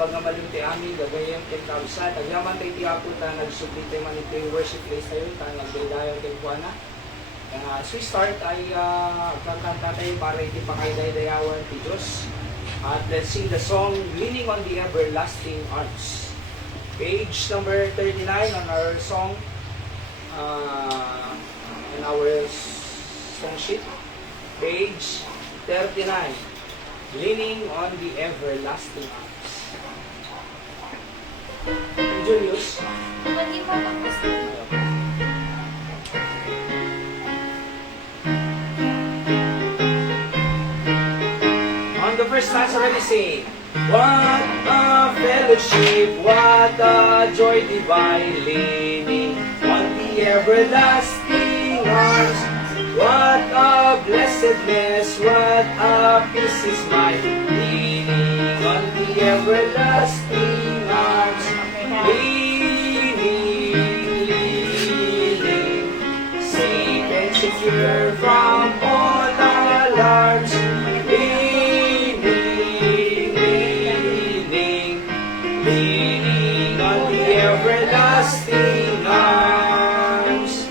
baga malimti amin, gagayang kay kausan. Agyaman tayo tiyapo ta, nagsublit tayo man ito yung worship place tayo, tayo nagdayayon kay Juana. As we start, ay kakanta tayo para iti pakaiday-dayawan ti Diyos. At let's sing the song, Leaning on the Everlasting Arms. Page number 39 on our song, in our song sheet. Page 39. Leaning on the Everlasting Arms. Julius? On the first stanza, already sing. What a fellowship, what a joy divine, leaning on the everlasting arms. What a blessedness, what a peace is mine, leaning on the everlasting arms. Leaning, safe and secure from all alarms. Leaning on the everlasting arms.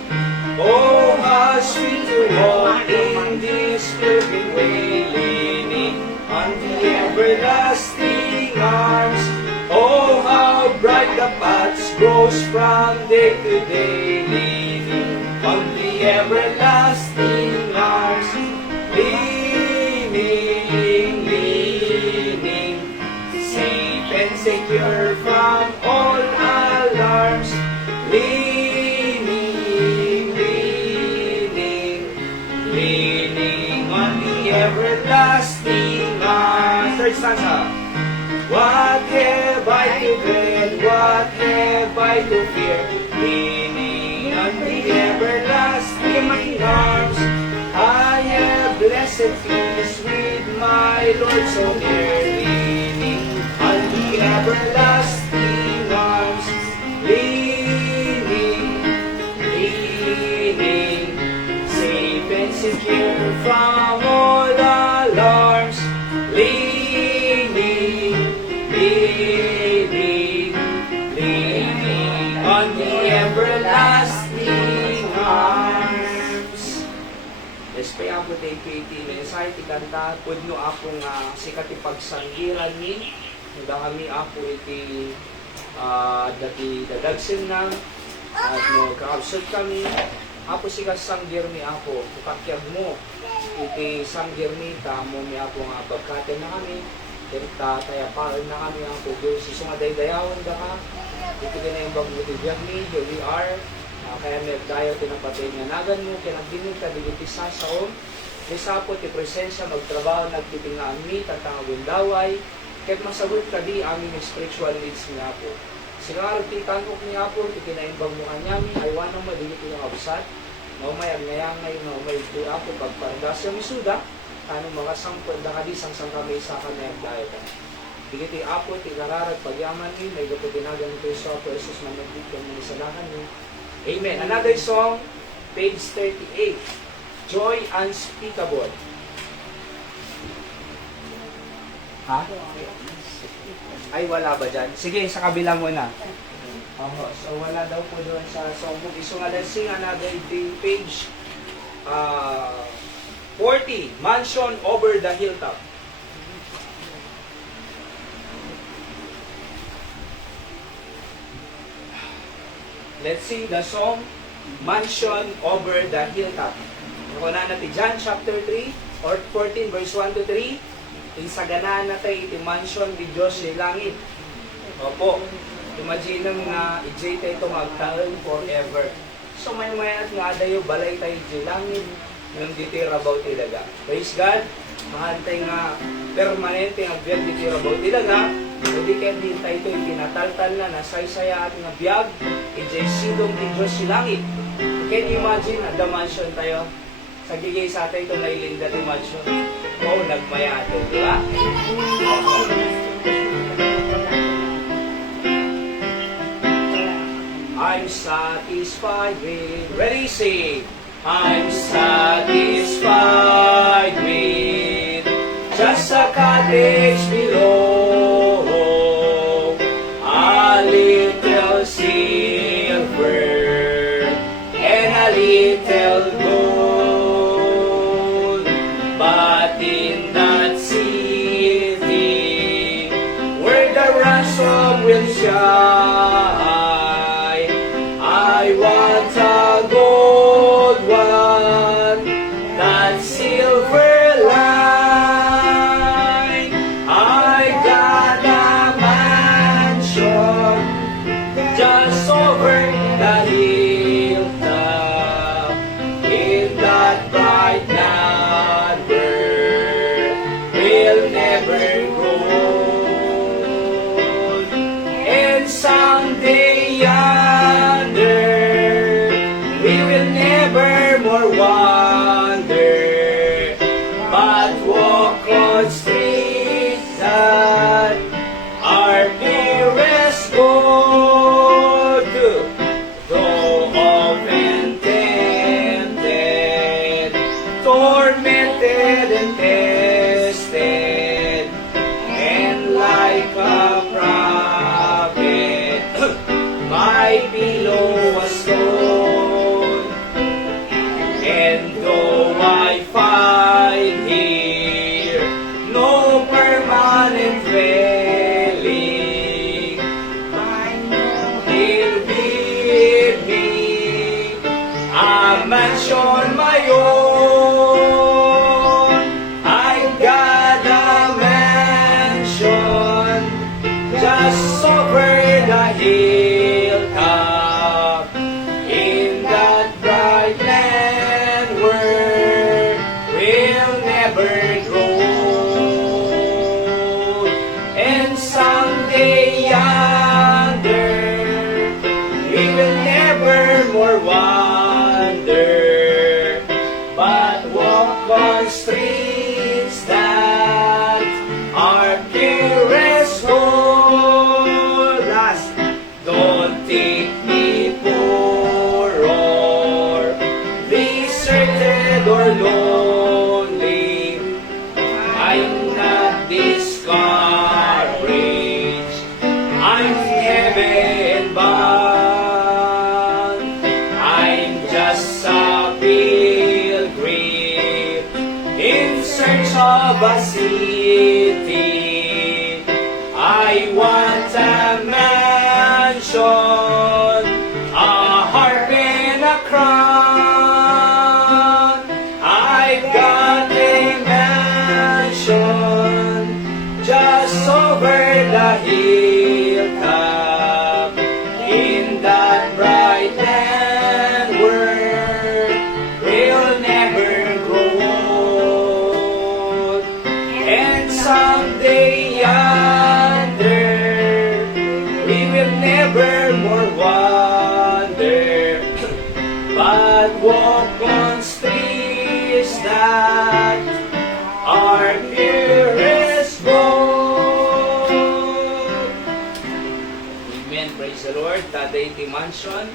Oh, how sweet to walk in this perfect way, leaning on the everlasting arms. Oh, how bright the path grows from day to day, leaning on the everlasting arms. Leaning, safe and secure from all alarms. Leaning on the everlasting arms. Third stanza. What have I to dread? What have I to fear? Leaning on the everlasting arms. I have blessed peace with my Lord so near. Leaning on the everlasting arms. Leaning, safe and secure from all alarms. Leaning on the everlasting arms. Yes, kaya po tayo iti mensahe ti kanta, pudno akong sikat ipagsanggiran ni, nada kami ako iti dati dadagsin na, at no, kakabsod kami, apo sikat sanggir ni ako, kukakyag mo, iti sanggir ni, tamo mi ako nga pagkatin na kami, tatayapaan na kami ang pugyo. Susungaday-dayawan ka ka. Ito din na yung bagmutibiyag ni, we are. Kaya may dayaw tinapatay nga nagan mo, kinagdinig ka, digitisa sa om. Lisapo, ti presensya, magtrabaho, nagtitingaan mi, tatangawin daway. Kahit masagot ka di, aming spiritual needs niya po. Sigaro, titanok niya po, tikinaimbag mo kanyami, aywan ang madigit yung absat. Maumay, ang ngayangay, maumay, ito ako, pagparandas yung isuda. Tanong mga sangpod na kadisang sang kami sa kami ang dahil ka. Digiti apo, tigararag, pagyaman ni, may gato dinagan ito sa po, Jesus managdik yung manisalakan niyo. Amen. Another song, page 38. Joy Unspeakable. Ha? Ay, wala ba dyan? Sige, sa kabila muna. So wala daw po doon sa songbook. So nga, let's sing another page 40, Mansion Over the Hilltop. Let's sing the song, Mansion Over the Hilltop. Nakuha natin John chapter 3, or 14, verse 1 to 3. Insaganaan natin iti mansion di Diyos sa langit. Opo, imagine nga, ijay tayo itong magtaon forever. So may mayat nga dayo, balay tayo di langit. Yung ditirabaw talaga. Praise God. Mahantay nga permanente nga biyag ditirabaw talaga. Hindi kaya din tayo ito yung ginataltal na nasaysaya at nga biyag. Ijay sidong di Diyos si langit. Can you imagine, the mansion tayo? Sa gigay sa atin ito na ilinda di mansion. Oo, nagmaya atin, di ba? I'm satisfied with, ready, sing. I'm satisfied with just a cottage below. will shine. I want a gold one, that silver line. I got a mansion just over the hilltop, in that bright land where we'll never grow. And someday yonder, we will never more wander, but walk on streets that our dearest go to. Though often tempted, tormented and tested, and like a prophet, my pillow was stone. And though I find here no permanent dwelling, He'll give me a mansion my own. I've got a mansion just over the hilltop, in that bright land where we'll never grow. And someday yonder, we will never more wander, but walk on streets that are purest gold. Last, don't think me poor or deserted or lonely. I'm not discouraged, I'm heaven bound. I'm just a pilgrim in search of a city. I want a mansion, a harp and a crown. I've got a mansion just over the hilltop, in that bright land where we'll never grow old. And someday yonder, we will never more wander, but walk on streets that are purest gold. Amen. Praise the Lord. Taday ti mansion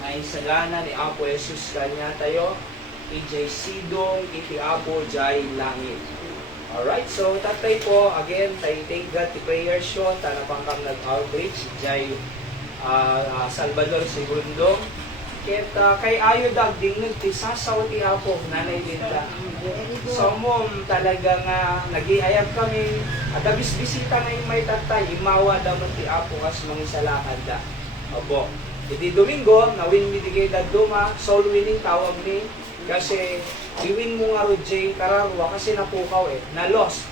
na isalana ni Apo Jesus kanya tayo, ijay sidong iti Apo jay langit. Alright, so tatay po, again, tayo thank God ti prayer show, tanapang kam nag-outreach, jay Salvador Segundo. Kita kay ayo dag dingog ti sasaw ti Apo nanay Linda. So mo talaga nga nagiayab kami at bisita na yung may tatay imawa daman ti Apo kas mangisalakan da. Opo. Iti Domingo nawin midigay da duma soul winning tawag ni kasi iwin mo nga Roger Kararwa kasi napukaw na lost.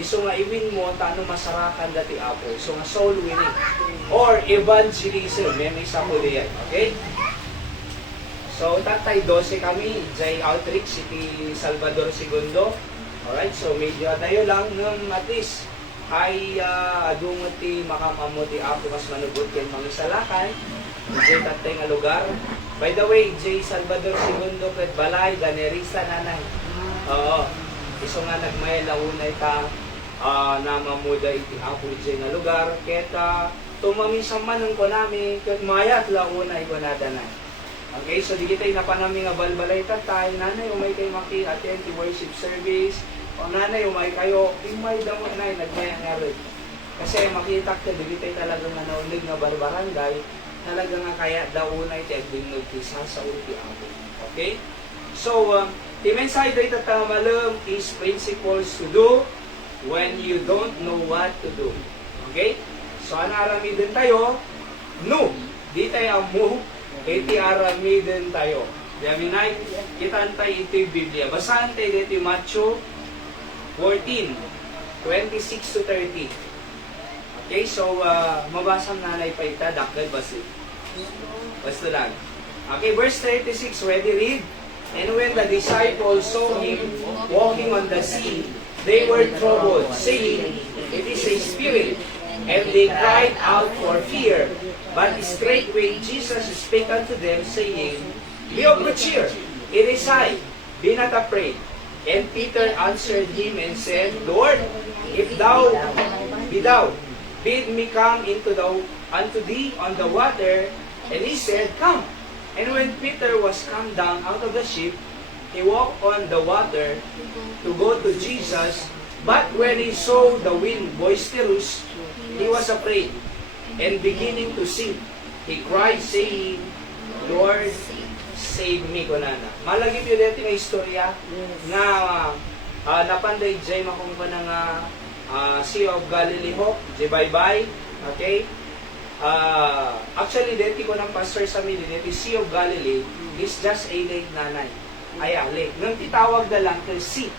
Iso nga iwin mo tano masarakan dati Apo. So nga soul winning or evangelism may isa po diyan. Okay? So, tatay 12 kami, jay outreach, City Salvador Segundo. Alright, so medyo tayo lang ng at least ay adungot ti makamamo ti Apo mas manubot kay mangisalakan. Jay tatay nga lugar. By the way, jay Salvador Segundo ket balay ganerista nanay. Oo. Iso nga nagmay launay ta namamuda iti Apo jay nga lugar ket tumamisang manong ko nami ket mayat launay ko nadanay. Okay, so di kita'y napanami nga balbalay tatay, nanay umay kayo maki-attend the worship service, o nanay umay kayo, imay damo na nagmaya nga rin. Kasi makita ka, di kita'y talagang nanaulig nga barbarangay, talaga nga kaya daunay ti agdingog ti sa ulti Apo. Okay? So, the mensahe dito tamalam is principles to do when you don't know what to do. Okay? So, anaramidin tayo, no. Di tayo mo, iti aramidin tayo. Yaminay, kitantay ito yung Biblia. Basahan tayo dito yung Matthew 14, 26 to 30. Okay, so, mabasang nanay pa ita, dakdal basi. Basta lang. Okay, verse 36, ready, read? And when the disciples saw him walking on the sea, they were troubled, saying, "It is a spirit." And they cried out for fear. But straightway Jesus spake unto them, saying, "Be of good cheer, it is I, be not afraid." And Peter answered him and said, "Lord, if thou be thou, bid me come unto thee on the water." And he said, "Come." And when Peter was come down out of the ship, he walked on the water to go to Jesus. But when he saw the wind boisterous, he was afraid, and beginning to sink, he cried, saying, "Lord, save me," kunana. Malagip yun dito nga istorya na napanday jay makong pa ng Sea of Galilee ho, jay bye-bye, okay? Actually, dito ko ng pastor sa amin, dito Sea of Galilee is just a lake nanay. Ay, lake. Nung titawag na lang kay sea.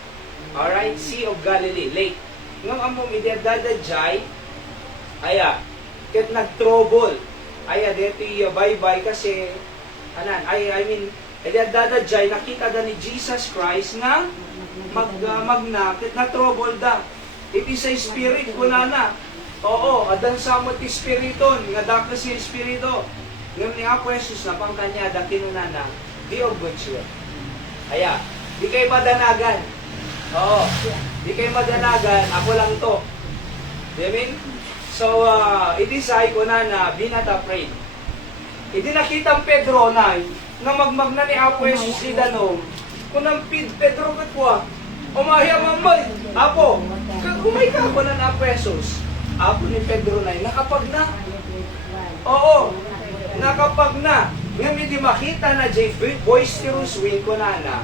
Alright? Sea of Galilee, lake. Nung among idadadadjay, ket nag-trouble. Dito yung bye-bye kasi, idadadadjay, nakita da ni Jesus Christ nga, magnakit na trouble da. It is a spirit, kunana. Oo, adan samot espiriton, nga dakas si espirito. Ngayon ni Apo Jesus na pangkanya, dakinunana, be of good cheer. Di kayo madanagan. Oo, di kayo madanagan, ako lang to. I mean? So, it is I, kunana, be not afraid. Hindi nakita ang Pedro na magmag na ni Apo Jesus si Danom. Kunang Pedro katwa, umahya mamay, Apo, kumay ka ako ng Apo Jesus. Apo ni Pedro na nakapag na. Oo, nakapag na. Ngayon hindi makita na jay boisterous wind ko na.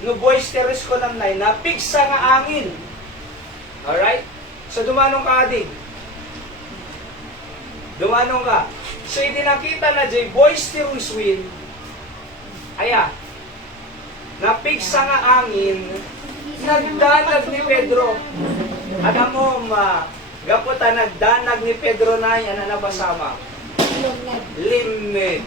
No boisterous ko lang na, napigsa nga angin. Alright? So dumanong ka adig. Dumanong ka. So hindi nakita na jay boisterous wind. Napigsa nga angin. Nagdanag ni Pedro. Alam mo, gaputa nagdanag ni Pedro na yan na nabasama. Limned.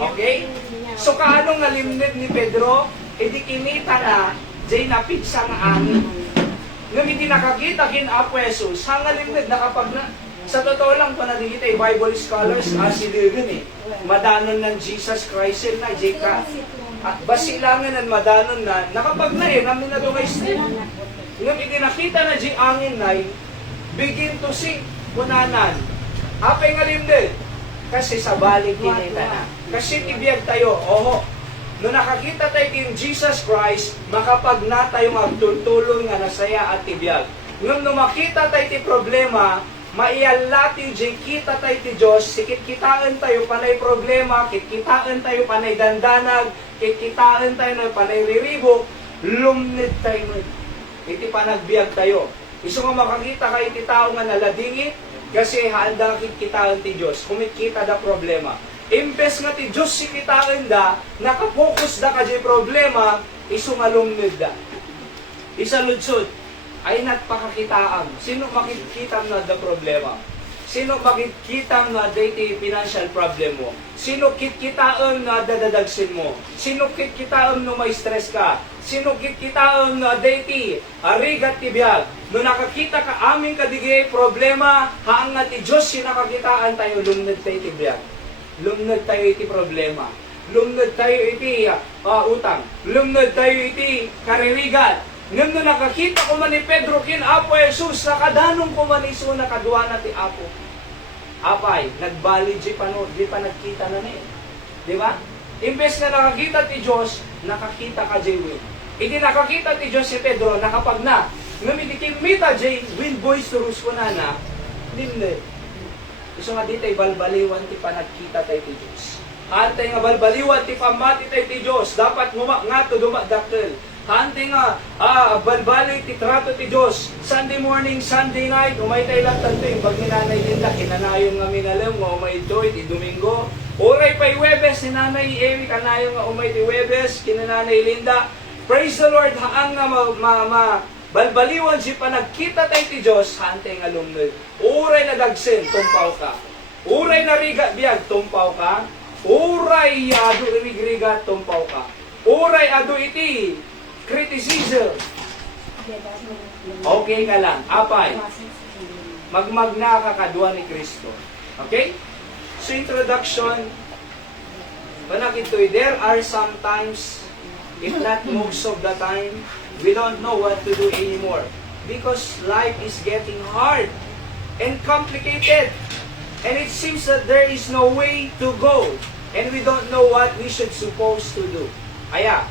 Okay? So, kaano nga limned ni Pedro? Di kinita na, jay napigsa nga angin. Nung hindi nakakita kin Apo Jesus, hanga limned, nakapag na. Sa totoo lang, pa nakikita, Bible scholars, asidirin madanon ng Jesus Christ na, jay ka. At basilangan ng madanon na, nakapag na namin na doon ngayon hindi nakita na di angin na, begin to sink, kunanan. Apay nga limded. Kasi sa balik kinita na. Kasi tibiyag tayo, Nung nakakita tayo kin Jesus Christ, makapag na tayo magtultulong nga nasaya at tibiyag. Nung makita tayo ti problema, maiyalati di kita tayo ti Diyos, sikit-kitaan tayo panay problema, kitkitaan tayo panay dandanag, kitkitaan tayo na panay riribok, lumnid tayo nun. Iti panagbiag tayo. Iso nga makakita kayo ti tao nga naladingit, kasi handa kitkitaan ti Diyos, kumikita da problema. Imbes nga ti Diyos sikitaan da, nakapokus da ka di problema, iso nga lumnid da. Isa ludsod, ay nagpakakitaan. Sino makikita na da problema? Sino makikita na dati financial problem mo? Sino kitkitaan na dadadagsin mo? Sino kitkitaan no may stress ka? Sino kitkitaan na dati arigat tibiyag? No nakakita ka aming kadigay problema, haang nga ti Diyos sinakakitaan tayo, lumnad tayo tibiyag. Lumnad tayo iti problema. Lumnad tayo iti utang. Lumnad tayo iti karirigat. Ngam no nakakita ko man ni Pedro kin Apo Jesus, nakadanong ko man iso nakadwa na ti Apo. Apay, nagbali di pa nagkita na ni. Di ba? Imbes na nakakita ti Diyos, nakakita ka di wind. Hindi nakakita ti Diyos si Pedro, nakapag na. Ngam hindi kimita di wind boisterous ko na, limned. Iso nga dito, balbaliwan ti pa nagkita tayo ti Diyos. Antay nga balbaliwan ti pamati tayo ti Diyos, dapat nga to dumadakkel. hante nga, balbali ti trato ti Diyos. Sunday morning, Sunday night, umay tayo lang tanto yung pag ninanay Linda, kinanayong nga minalam, umay ito, iti Domingo. Oray pa'y Webes, ni Nanay Amy, kanayong nga umay ti Webes, kinanay Linda. Praise the Lord, haang nga balbaliwan si panagkita tayo ti Diyos, hante nga lumnod. Uray na dagsin, tumpaw ka. Uray na riga, biyag, tumpaw ka. Uray adu imigriga, tumpaw ka. Uray adu iti, criticism. Okay ka lang, apay. Magmagna ka kadwa ni Kristo. Okay? So introduction, panakitoy, there are sometimes, if not most of the time, we don't know what to do anymore. Because life is getting hard and complicated. And it seems that there is no way to go. And we don't know what we should supposed to do. Aya,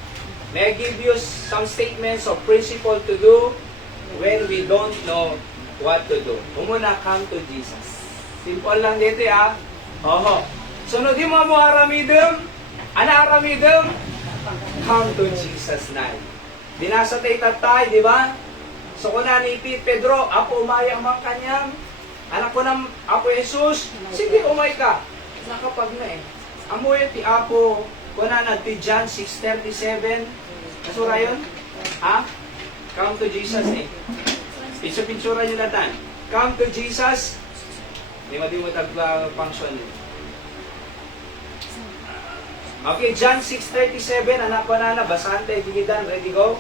may I give you some statements of principle to do when we don't know what to do. Umuna, come to Jesus. Simple lang dito Oho. Sunod di mo aramidem. Ana aramidem? Come to Jesus na. Binasa tayo tatay, di ba? So kuna ni Pedro, Apo umayang mang kanyang. Anak ko ng Apo Jesus, sige umay ka. Nakapag na Amoy ti Apo, kuna na ti John 6:37. Kasura yun? Come to Jesus Pinsa-pinsura nyo latan. Come to Jesus. Di mo tag-function yun. Okay, John 6:37, anak ko na, basahan tayo, digidan, ready, go?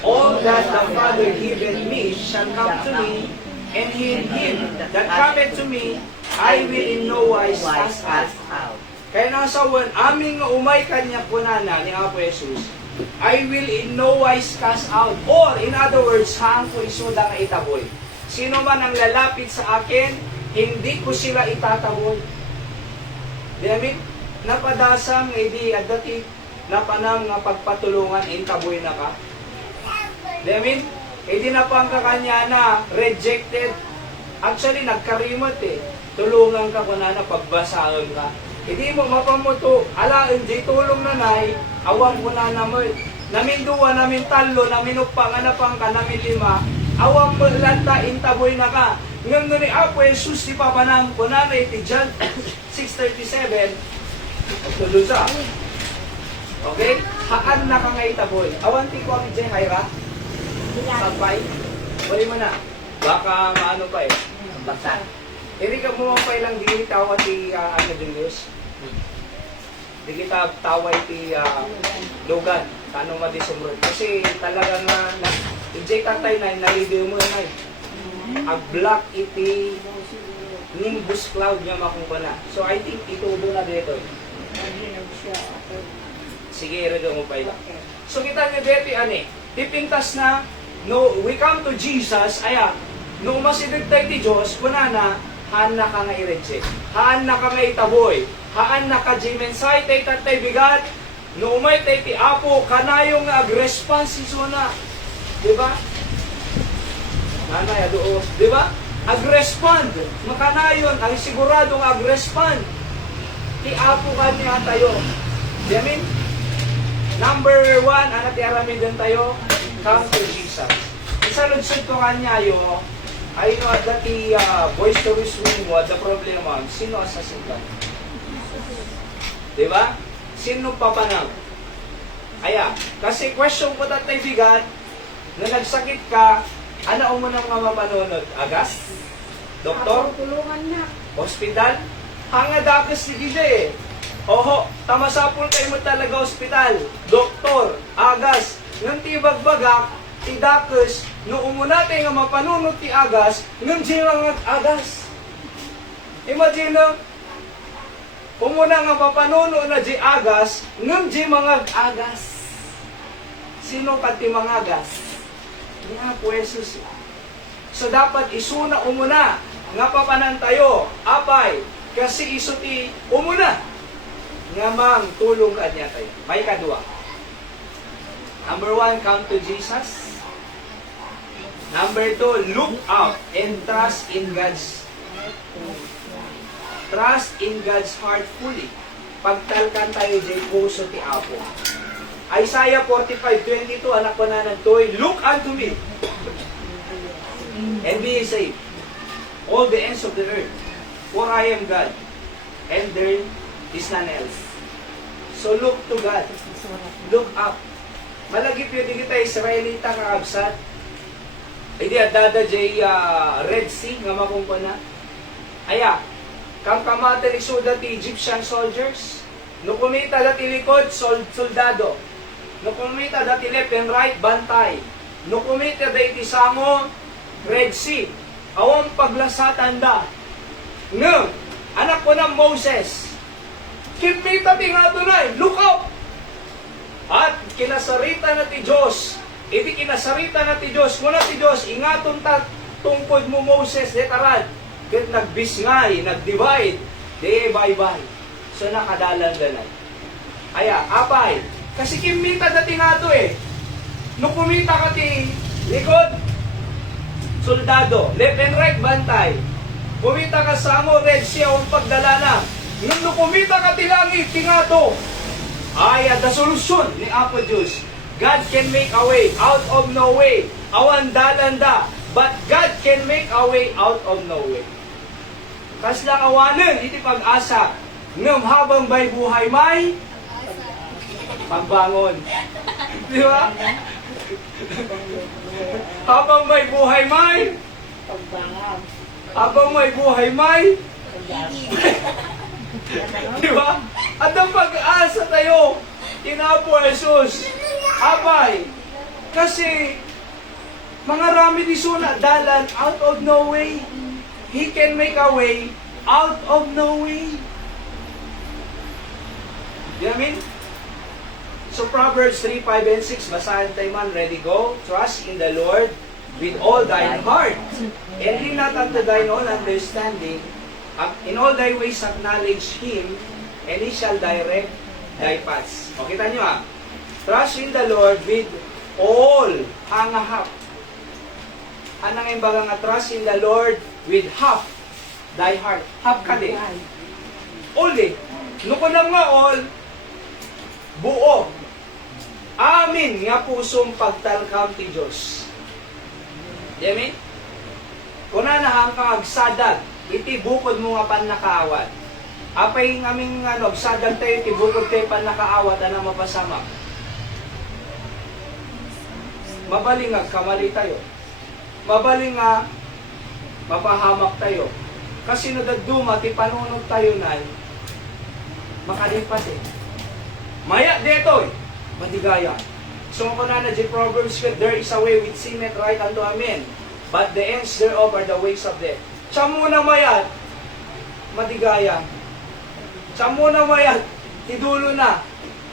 All that the Father given me shall come to me, and in him that cometh to me, I will in no wise cast out. Kaya nasa aming umay kanya po na ni Apo Jesus, I will in no wise cast out. Or, in other words, haang ko isuda nga itaboy. Sino man ang lalapit sa akin, hindi ko sila itataboy. Di amin? Napadasang, hindi adati, napanang nga pagpatulungan, intaboy na ka. Di amin? Hindi na pang kakanya na, rejected. Actually, nagkarimot Tulungan ka ko na pagbasaan ka. Hindi mo mapamuto, hindi tulong nanay, awang ko na naman. Namin duwa, namin talo, namin upang, anapang ka, namin lima, awang mo lanta, intaboy na ka. Ngayon ni Apo Jesus, di papanang ko na iti John 6:37, tulog sa. Okay? Haan na ka nga itaboy. Awan ti ko ang ijay, Hayra? Sabay? Wali mo na. Baka maano pa Baksa. Hindi ka bumapay lang, di kita tawa ti Diyos. Di kita tawa ti lugan. Tanong madisumrot. Kasi talagang ijay tatay na, nalidiw mo na ag-block iti nimbus cloud niya makungkuna. So I think itudo na dito. Sige, redo mo pa ito. So kita nyo dito tipintas na, no, we come to Jesus, no masidig tayo ti Diyos, kunana, haan na ka nga i-reject. Haan na ka nga itaboy. Haan na ka jimensay tayo tatay bigat. No umay tayo ti Apo, kanayong ag-response iso na. Diba? Nanay, adoos. Diba? Ag-respond. Makanayon, ang siguradong ag-respond. Ti Apo ka niya tayo. Diyamin? Number 1, anak ti aramidin tayo, come to Jesus. Isa lunsod ko kanya ay no, dati voice to swing mo, the problema, sino asasin ka? Diba? Sino papanang? Kasi question ko tatay bigat, na nagsakit ka, ano mo na mga mapanunod? Agas? Doktor? Hospital? Hangadakas si DJ Oho, tamasapol kayo mo talaga hospital. Doktor, agas, nang tibagbagak, tidakes, no umuna tayo nga mapanunod ti agas, nang jirang agas. Imagine, umuna nga mapanunod na di agas, nang di mga agas. Sino ka ti mga agas? Nga po Jesus. So dapat isuna umuna, nga papanan tayo, apay, kasi iso ti umuna. Nga mang tulong ka niya tayo. May kadua. Number 1, come to Jesus. Number 2, look out and trust in God's heart fully. Pagtalkan tayo dyan puso ti Apo. Isaiah 45:22, anak ko na nagtuloy, look unto me, and be ye saved, all the ends of the earth, for I am God, and there is none else. So look to God. Look up. Malagip yun di kita Israelita kakabsat. Hindi at dada jay Red Sea nga makungko na. Aya, kam kamata ni suda ti Egyptian soldiers. No kumita dati likod, soldado. No kumita dati left and right, bantay. No kumita dati sango, Red Sea. Awang paglasatan da. No, anak ko ng Moses. Kimita ti nga tunay, look up! At kinasarita na ti Diyos, iti kinasarita na ti Diyos, muna ti Diyos, ingaton ta tungkod mo Moses, detarad, ket nagbisngay, nagdivide, de bye-bye. So nakadalan ganay. Aya, apay, kasi kimita dati nga to no kumita ka ti likod, soldado, left and right, bantay. Kumita ka sa mo, Red Sea, ang pagdalana. Nung kumita ka ti langit, tingato. Ay, the solution ni Apo Diyos. God can make a way out of no way. Awan dalanda. But God can make a way out of no way. Kas lang awanan, iti pag-asa. Ngam habang may buhay may pagbangon. Di ba? Habang may buhay may Pagbangon. habang may buhay may di ba? At ang pag-asa tayo, Inapo Jesus, abay, kasi mga rami di suna, dalan out of no way. He can make a way out of no way. You know what I mean? So Proverbs 3, 5, and 6, basahin tayo man, ready, go. Trust in the Lord with all thine heart, and lean not unto thine own understanding. In all thy ways acknowledge Him, and He shall direct thy paths. O, kita nyo trust in the Lord with all hangahap. Anang yung baga nga, trust in the Lord with half thy heart. Half ka din. All eh. Nuko lang nga all, buo. Amin nga pusong pagtalkam ti Diyos. Yamin? Kuna na hang kang agsadag, iti bukod mo nga pan nakaawat. Apay ng aming agsadag tayo, iti bukod tayo pan nakaawat, na mapasama. Mabaling nga, kamali tayo. Mabaling nga, mapahamak tayo. Kasi nadagduma, ti panunod tayo na, makalipat eh. Maya dito madigaya. So kung na di Proverbs, there is a way which seemeth right unto a man, but the ends thereof are the ways of death. Siya muna mayat, madigaya. Siya muna mayat, idulo na,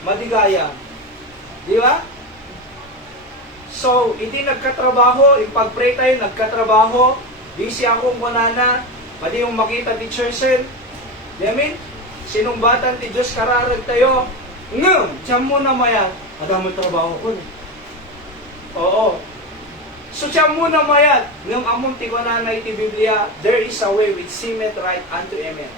madigaya. Di ba? So, hindi nagkatrabaho, yung pag-pray tayo, nagkatrabaho, busy akong kunana, madi yung makita ti Churchill. Di amin? Sinumbatan ti Diyos kararag tayo, ngam, siya muna mayat, madamang trabaho ko. Oo. So siya muna mayat, ngam among ti kunana iti Biblia, there is a way which seemeth right unto a man.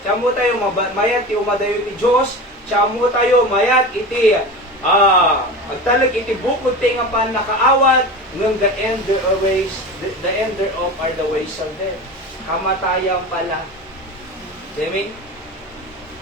Siya mo tayo mayat, ti umadayo ti Diyos, siya mo tayo mayat, iti pagtalag iti bukod tayo nga pa nakaawat, ngam the end thereof are the ways of death. Kamatayan pala. Amen?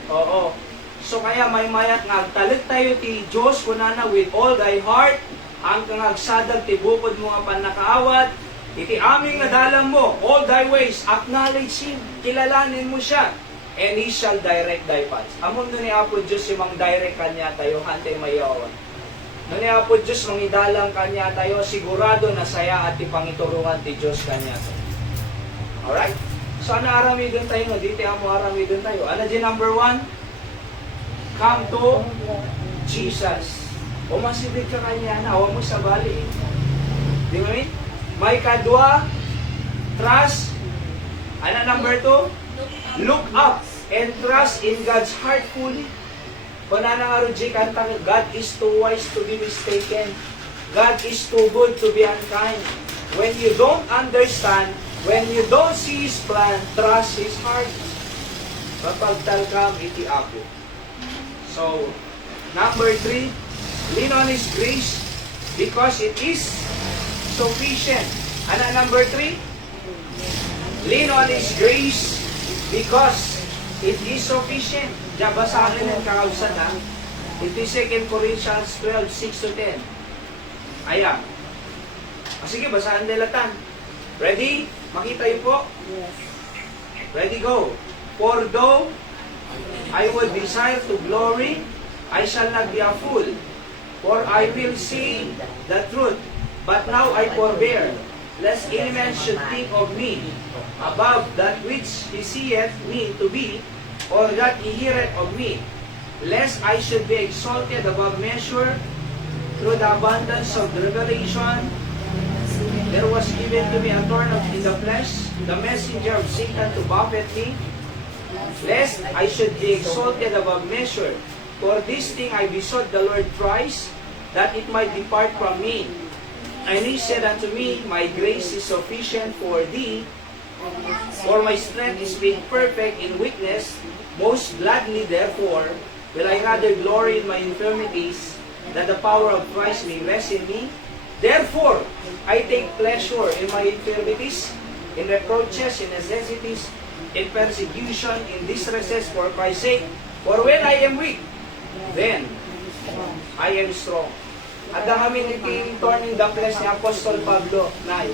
Oo. So kaya may mayat nga agtalag tayo ti Diyos kunana with all thy heart, ang kangagsadag ti bukod mo nga panakaawat, iti aming nadalang mo, all thy ways, acknowledge Him, kilalanin mo siya, and He shall direct thy paths. Amon ni Apo Diyos yung mang direct kanya tayo, hantay mayawan. No ni Apo Diyos, mang idalang kanya tayo, sigurado na saya at ipangiturungan ti Diyos kanya tayo. Alright? So ano aramidon tayo, no? Dito amo aramidon tayo. Ano di number 1? Come to Jesus. O masibig ka kanya na, huwag mo sabali. Di ba mean? May kadwa, trust. Ano number 2? Look up and trust in God's heart fully. Kung na nga rin kanta, God is too wise to be mistaken. God is too good to be unkind. When you don't understand, when you don't see His plan, trust His heart. Mapagtalkam iti Apo. So, number 3, Lean on His grace because it is sufficient. Ano number 3? Lean on His grace because it is sufficient. Diyan, basahin ang kakausan ha. It is 2 Corinthians 12, 6 to 10. Ayan. Sige, basahan nila tan. Ready? Makita yun po? Yes. Ready, go. For though I would desire to glory, I shall not be a fool, for I will see the truth. But now I forbear, lest any man should think of me above that which he seeth me to be, or that he heareth of me, lest I should be exalted above measure through the abundance of the revelation. There was given to me a thorn in the flesh, the messenger of Satan to buffet me, lest I should be exalted above measure. For this thing I besought the Lord thrice, that it might depart from me. And He said unto me, My grace is sufficient for thee, for my strength is made perfect in weakness. Most gladly, therefore, will I rather glory in my infirmities, that the power of Christ may rest in me. Therefore, I take pleasure in my infirmities, in reproaches, in necessities, in persecution, in distresses for Christ's sake. For when I am weak, then I am strong. At ang amin iting thorn in the flesh ni Apostol Pablo, Nay.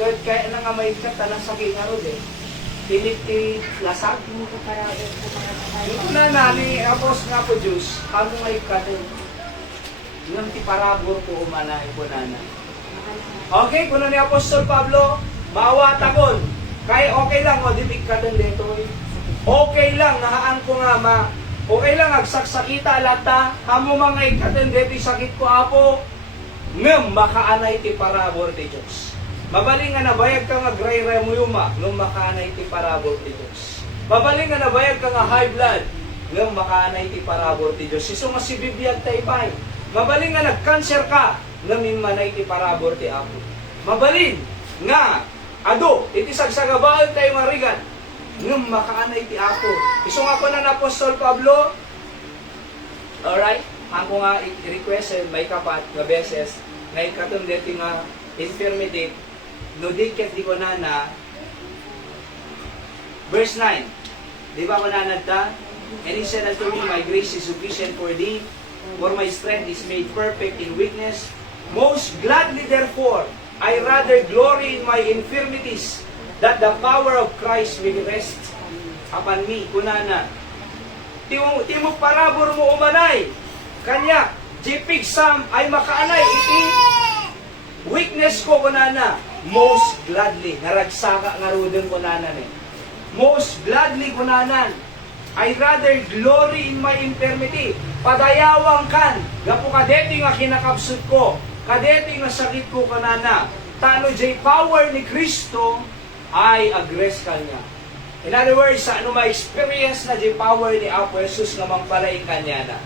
Kaya nga may tanang sakit nga rin eh. Piniti lasag. Ito na ni Apostol nga po Diyos, kamo may katin. Nang ti parabor po umanay po nana. Okay, kuno ni Apostol Pablo, bawa takon. Kaya okay lang, o dibig ka din dito. Okay lang, nahaan ko nga ma. Okay lang, agsaksakita lata. Hamo mga ikatin dito, sakit ko apo. Ngam, makaanay ti parabor ti Diyos. Mabaling nga nabayag ka nga gray-ray mo yuma, ngam makaanay ti parabor ti Diyos. Mabaling nga nabayag ka nga high blood, ngam makaanay ti parabor ti Diyos. Iso nga si bibiyag taipay. Mabaling nga nag-cancer ka, ngamin manay ti parabor ti Apo. Mabaling nga, ado, iti sagsagabaan tayo marigan, ngam makaanay ti Apo. Iso nga po na Apostol Pablo, alright, ako nga i-request may kapat nga beses, nga ikatong deti nga infirmity, no diket di ko na, verse 9, di ba ko nanadta? And He said unto me, My grace is sufficient for thee, for my strength is made perfect in weakness. Most gladly therefore, I rather glory in my infirmities, that the power of Christ may rest upon me. Kunana, timo parabor mo umanay, kanya, jipig sam ay makaanay, iti weakness ko kunana, most gladly, naragsaka nga rudin kunana ni. Most gladly kunanan, I rather glory in my infirmity. Padayawang kan, gapo kadeti nga kinakapsut ko, kadeti nga sakit ko kanana, tano jay power ni Kristo ay agres kanya. In other words, sa ano ma-experience na jay power ni Apo Jesus nga mangpalaing kanya na.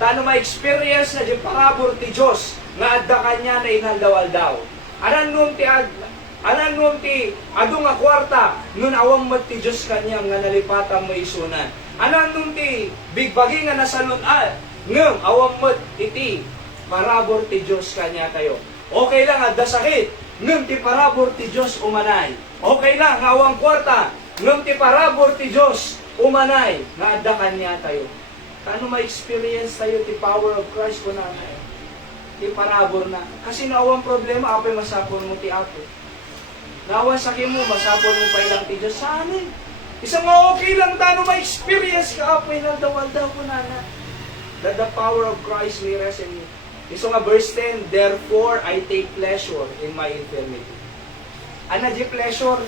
Tano ma-experience na jay parabor ti Diyos nga adda kanya na inaldawal-daw. Anan nung ti adu nga kwarta, nun awang mat ti Diyos kanya nga nalipatan mo isunan. Anan nung ti bigbagi nga nasalunal, ngem awang mat iti parabor ti Diyos kanya tayo. Okay lang adda sakit, ngem ti parabor ti Diyos umanay. Okay lang awang kwarta, ngem ti parabor ti Diyos umanay nga adda kanya tayo. Kano ma-experience tayo ti power of Christ ko nanay? Ti parabor na. Kasi naawang problema, apay masapon mo ti Apo. Nawan sakit mo, masapon mo pa ilang ti Diyos sa amin. Isang okay lang tano ma-experience ka, apay ng dawal-daw ko nana. That the power of Christ may rest in me. Iso nga verse 10, Therefore I take pleasure in my infirmity. Ano di pleasure?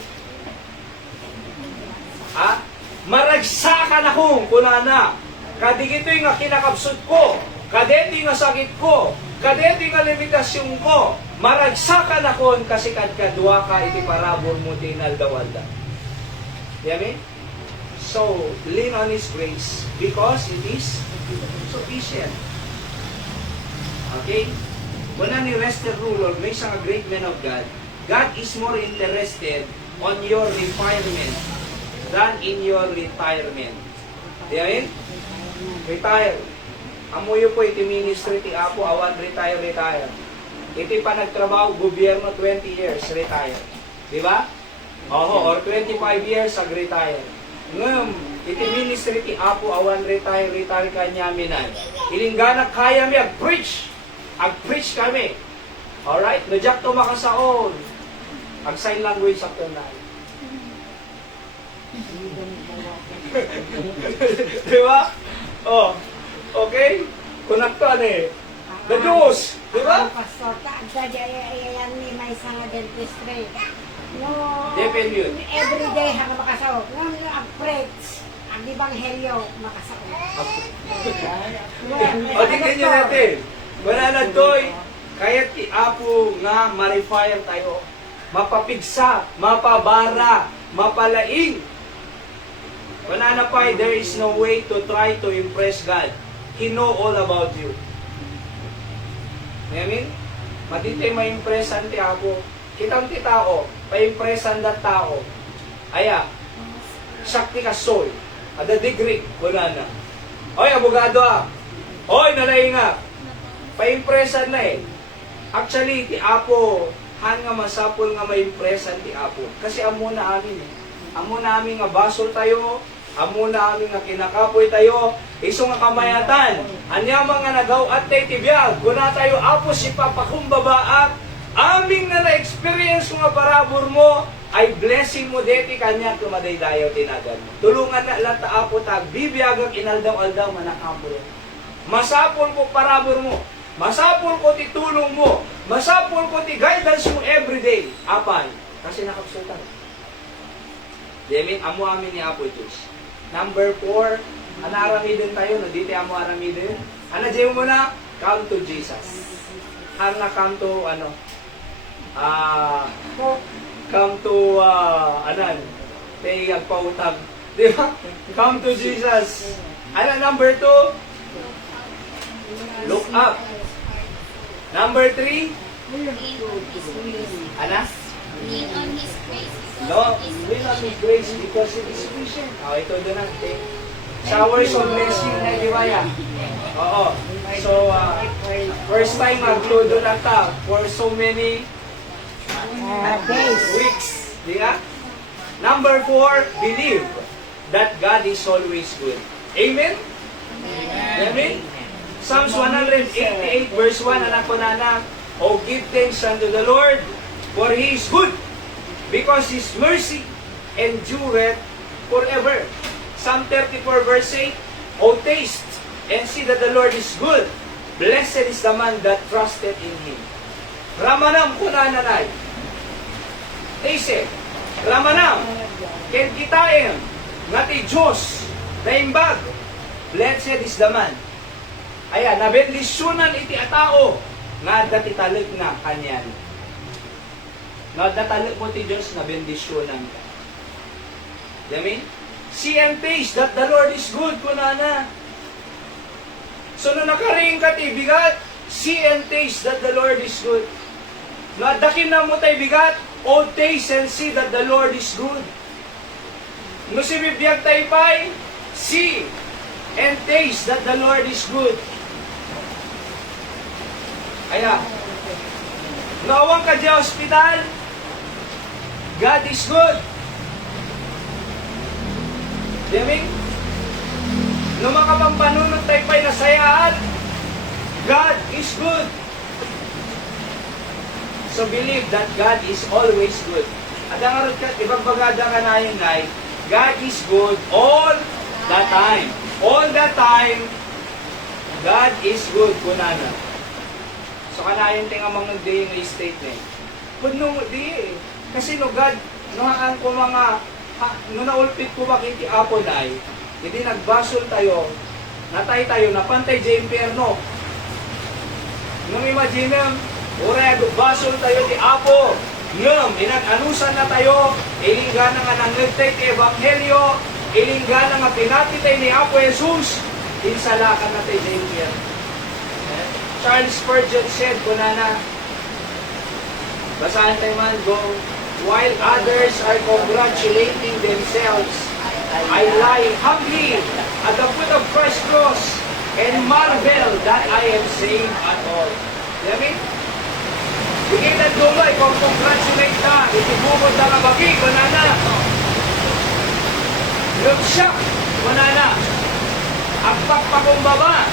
Ha? Maragsakan akong kunana. Kadigito'y nga kinakapsut ko. Kadeti nga sakit ko. Kadeti nga limitasyon ko. Maragsakan akon kasi kadkadwa ka iti parabor mo tinaldawalda. Yami? So, lean on His grace because it is sufficient. Okay? Wala ni Lester Rulon, may isang great man of God. God is more interested on your refinement than in your retirement. Yamin? Retire. Amuyo po iti ministry ti Apo awan retire. Iti pa nagtrabaho gobyerno 20 years retire. Di ba? Or 25 years ag-retire. Ngayon, iti ministry ti Apo awan retire kanya minan. Ilinggana kaya mi ag-preach kami. Alright? Najak to makasaon. Ag-sign language sa tunay. Di ba? Okay? Kunaktan The Diyos. Di ba? Pastor, yan ni may isang dentistry. No, Depende yun. everyday hanga makasaw. No, ang-preach, ang ibanghelyo makasaw. Di ganyan natin. Wala na to'y, kaya ti Apo nga ma-refire tayo. Mapapigsa, mapabara, mapalaing. Wala na pa, there is no way to try to impress God. He know all about you. Amen? Matitay ma-impressan ti Apo. Kitang ti tao, pa-impressan dat tao. Aya, sakti ka soy. Ada degree, wala na. Oy, abogado Oy, nalay nga. Pa-impressan na Actually, ti Apo, nga masapol nga ma-impressan ti Apo. Kasi amo na amin Amo na amin nga basol tayo, amo na amin nga kinakapoy tayo, iso nga kamayatan. Anya mga nagaw at tayo tibiyag, kuna tayo Apo si papakumbabaak, aming na na-experience nga parabor mo, ay blessing mo deti kanya kumadaydayaw tinagan mo. Tulungan na lang ta Apo tag, bibiyagag inaldaw-aldaw manakapoy. Masapol ko parabor mo, masapol ko ti tulong mo, masapol ko ti guidance mo everyday. Apay, kasi nakapsultan. Demin, amo amin ni Apo Diyos. Number 4, anaramidin tayo, no? Dito amo aramidin. Diyan mo na, come to Jesus. Come to, come to, may agpautag. Di ba? Come to Jesus. Number 2, look up. Number 3, Lean on His grace. no, lean on His grace because it is sufficient. Ito doon natin. Showers of blessing na Diwaya. Oo. So, first time magludo na ta for so many weeks. Di ba? Number 4, believe that God is always good. Amen? Amen? Psalms 188 verse 1, anak ko na, "O give thanks unto the Lord, for He is good, because His mercy endureth forever." Psalm 34 verse 8, "O taste and see that the Lord is good. Blessed is the man that trusted in Him." Ramanam kunananay. Taste. Ramanam. Ken kitaem. Ngati Diyos. Naimbag. Blessed is the man. Ayan, nabendisyonan iti atao. Nga dati talik na kanyan. Nga datalik mo ti Diyos, nabendisyonan ka. Amen? See and taste that the Lord is good, kunana. So, nung nakaring ka ti bigat, see and taste that the Lord is good. Nadakin na mo tayo bigat, o taste and see that the Lord is good. No si bibiyag tayo pa'y, see and taste that the Lord is good. Kaya, nawang ka di hospital, God is good. Deming, nung makapampanunod tayo pa'y nasayaan, God is good. So believe that God is always good. At ang arot ka, ibagbagada ka na yun, God is good all the time. All the time, God is good, kunana. So kanayon tinga mga day ng statement. Pud nung di kasi no God, nohaan ko mga no naulpit ko makiti Apo dai, hindi nagbasol tayo, natay tayo, napantay sa impyerno. Nung imagine, ora basol tayo ti Apo, ngam, inag-anusan na tayo, ilingga na nga nangyagtay ti Ebanghelyo, ilingga na nga pinapitay ni Apo Jesus, insalakan na tayo sa impyerno. Charles Spurgeon said, kunana, basahan tayo man, go, while others are congratulating themselves, I lie humbly at the foot of Christ's cross, and marvel that I am saved at all. Yamin? Bigay na dumay kung congratulate na, itibukod na kabagi, banana. Yung siya, banana. Ang pagpakumbaba,